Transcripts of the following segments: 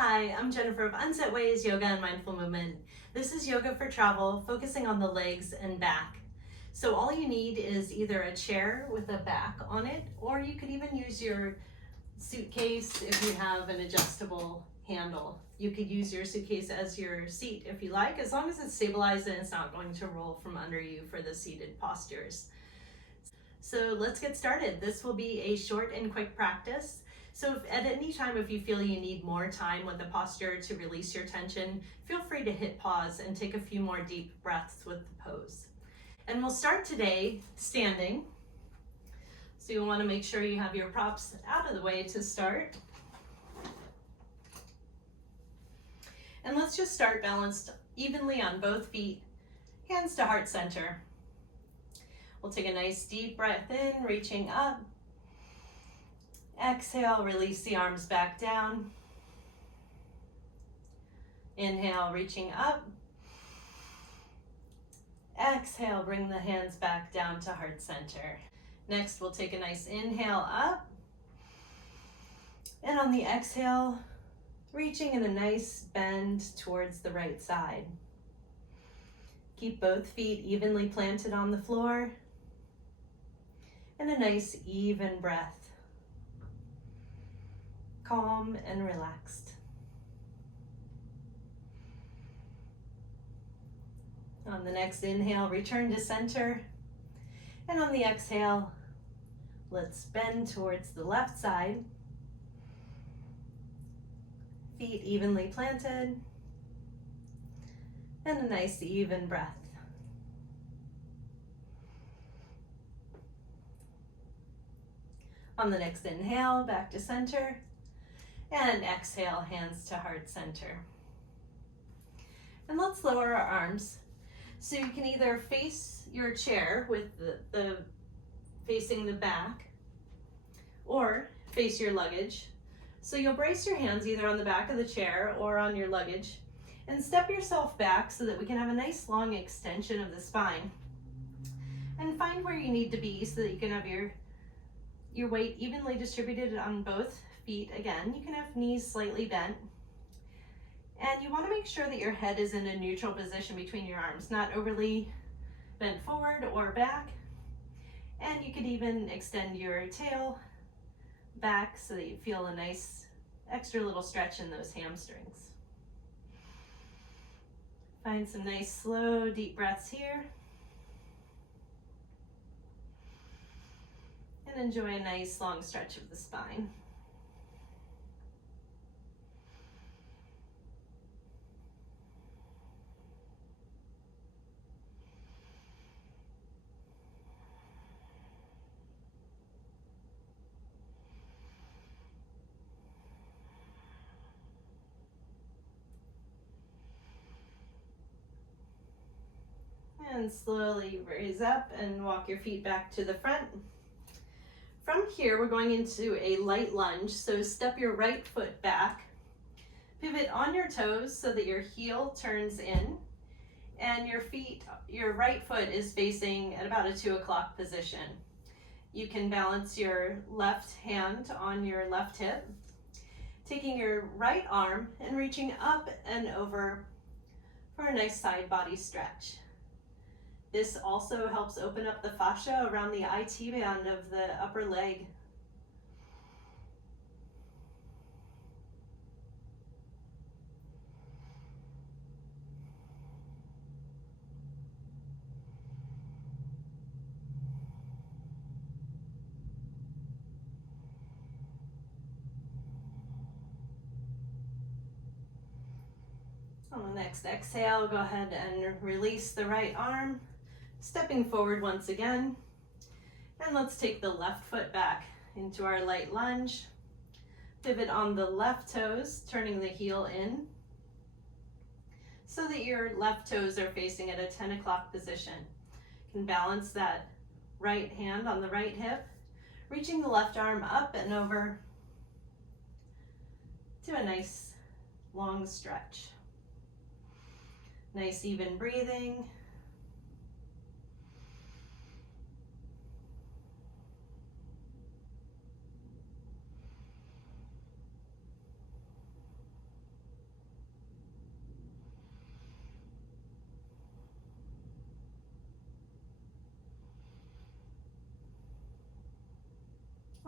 Hi, I'm Jennifer of Unset Ways Yoga and Mindful Movement. This is yoga for travel, focusing on the legs and back. So all you need is either a chair with a back on it, or you could even use your suitcase if you have an adjustable handle. You could use your suitcase as your seat if you like, as long as it's stabilized and it's not going to roll from under you for the seated postures. So let's get started. This will be a short and quick practice. So if at any time if you feel you need more time with the posture to release your tension, feel free to hit pause and take a few more deep breaths with the pose. And we'll start today standing. So you'll want to make sure you have your props out of the way to start. And let's just start balanced evenly on both feet, hands to heart center. We'll take a nice deep breath in, reaching up. Exhale, release the arms back down. Inhale, reaching up. Exhale, bring the hands back down to heart center. Next, we'll take a nice inhale up. And on the exhale, reaching in a nice bend towards the right side. Keep both feet evenly planted on the floor. And a nice even breath. Calm and relaxed. On the next inhale, return to center. And on the exhale, let's bend towards the left side. Feet evenly planted. And a nice even breath. On the next inhale, back to center. And exhale, hands to heart center. And let's lower our arms. So you can either face your chair with the facing the back, or face your luggage. So you'll brace your hands either on the back of the chair or on your luggage, and step yourself back so that we can have a nice long extension of the spine. And find where you need to be so that you can have your weight evenly distributed on both feet. Again, you can have knees slightly bent. And you want to make sure that your head is in a neutral position between your arms, not overly bent forward or back. And you could even extend your tail back so that you feel a nice extra little stretch in those hamstrings. Find some nice slow deep breaths here. And enjoy a nice long stretch of the spine. And slowly raise up and walk your feet back to the front. From here, we're going into a light lunge. So step your right foot back, pivot on your toes so that your heel turns in, and your right foot is facing at about a 2 o'clock position. You can balance your left hand on your left hip, taking your right arm and reaching up and over for a nice side body stretch. This also helps open up the fascia around the IT band of the upper leg. On the next exhale, go ahead and release the right arm, stepping forward once again. And let's take the left foot back into our light lunge. Pivot on the left toes, turning the heel in so that your left toes are facing at a 10 o'clock position. You can balance that right hand on the right hip, reaching the left arm up and over to a nice long stretch. Nice even breathing.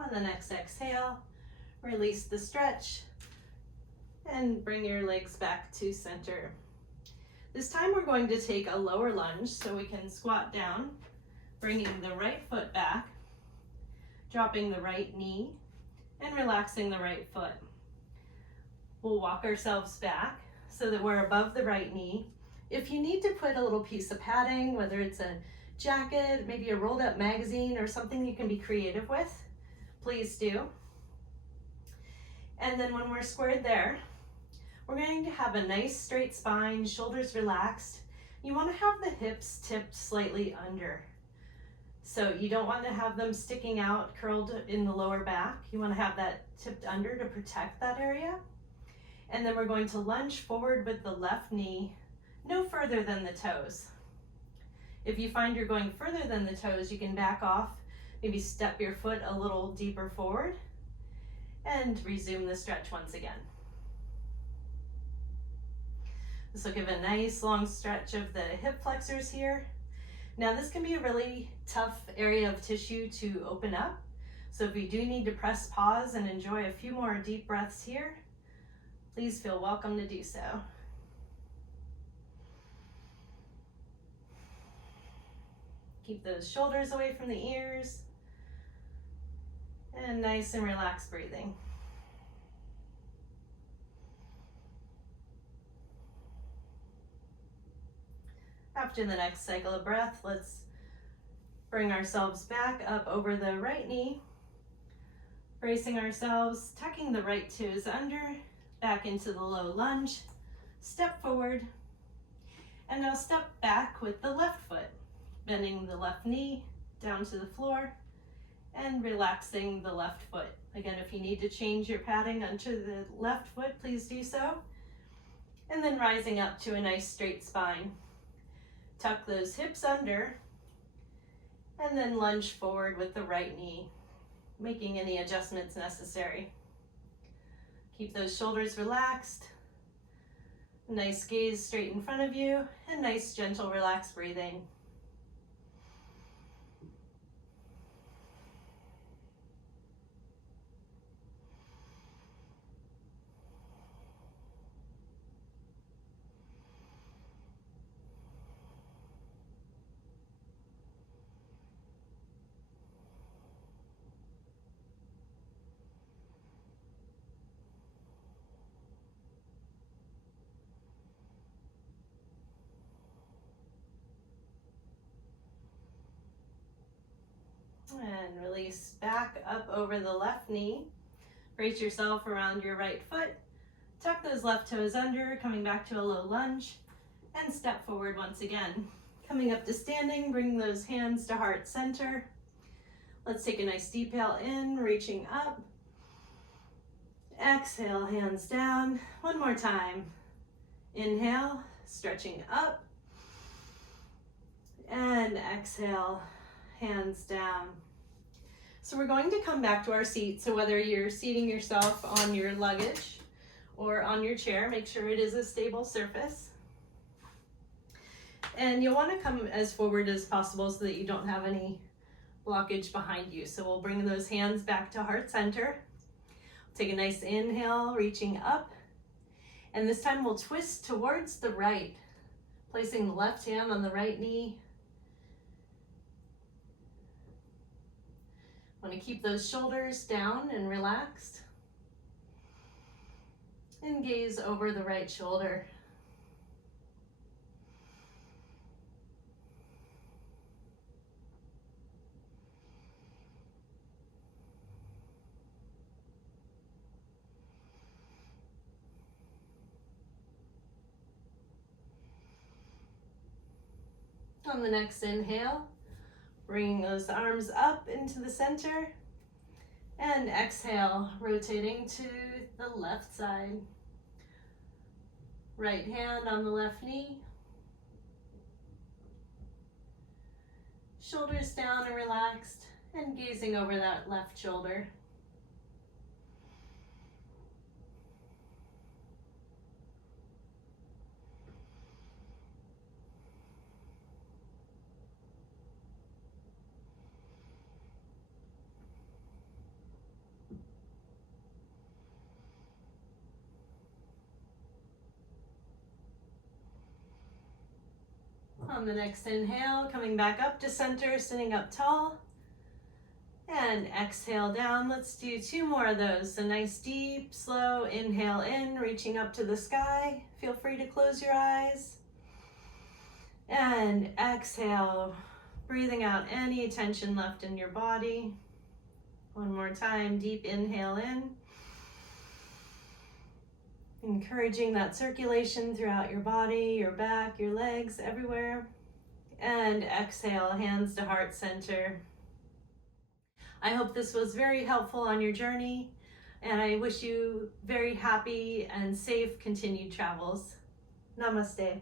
On the next exhale, release the stretch and bring your legs back to center. This time we're going to take a lower lunge so we can squat down, bringing the right foot back, dropping the right knee, and relaxing the right foot. We'll walk ourselves back so that we're above the right knee. If you need to put a little piece of padding, whether it's a jacket, maybe a rolled up magazine or something you can be creative with, please do. And then when we're squared there, we're going to have a nice straight spine, shoulders relaxed. You want to have the hips tipped slightly under. So you don't want to have them sticking out, curled in the lower back. You want to have that tipped under to protect that area. And then we're going to lunge forward with the left knee, no further than the toes. If you find you're going further than the toes, you can back off, maybe step your foot a little deeper forward, and resume the stretch once again. This will give a nice long stretch of the hip flexors here. Now this can be a really tough area of tissue to open up. So if you do need to press pause and enjoy a few more deep breaths here, please feel welcome to do so. Keep those shoulders away from the ears and nice and relaxed breathing. After the next cycle of breath, let's bring ourselves back up over the right knee, bracing ourselves, tucking the right toes under, back into the low lunge, step forward, and now step back with the left foot, bending the left knee down to the floor and relaxing the left foot. Again, if you need to change your padding onto the left foot, please do so. And then rising up to a nice straight spine. Tuck those hips under and then lunge forward with the right knee, making any adjustments necessary. Keep those shoulders relaxed, nice gaze straight in front of you, and nice gentle relaxed breathing. And release back up over the left knee. Brace yourself around your right foot. Tuck those left toes under, coming back to a low lunge, and step forward once again. Coming up to standing, bring those hands to heart center. Let's take a nice deep inhale in, reaching up. Exhale, hands down. One more time. Inhale, stretching up. And exhale, hands down. So we're going to come back to our seat. So whether you're seating yourself on your luggage or on your chair, make sure it is a stable surface. And you'll want to come as forward as possible so that you don't have any blockage behind you. So we'll bring those hands back to heart center. Take a nice inhale, reaching up. And this time we'll twist towards the right, placing the left hand on the right knee. Want to keep those shoulders down and relaxed. And gaze over the right shoulder. On the next inhale, bring those arms up into the center, and exhale, rotating to the left side. Right hand on the left knee. Shoulders down and relaxed, and gazing over that left shoulder. On the next inhale, coming back up to center, sitting up tall. And exhale down. Let's do 2 more of those. A nice deep, slow inhale in, reaching up to the sky. Feel free to close your eyes. And exhale, breathing out any tension left in your body. One more time, deep inhale in. Encouraging that circulation throughout your body, your back, your legs, everywhere. And exhale, hands to heart center. I hope this was very helpful on your journey, and I wish you very happy and safe continued travels. Namaste.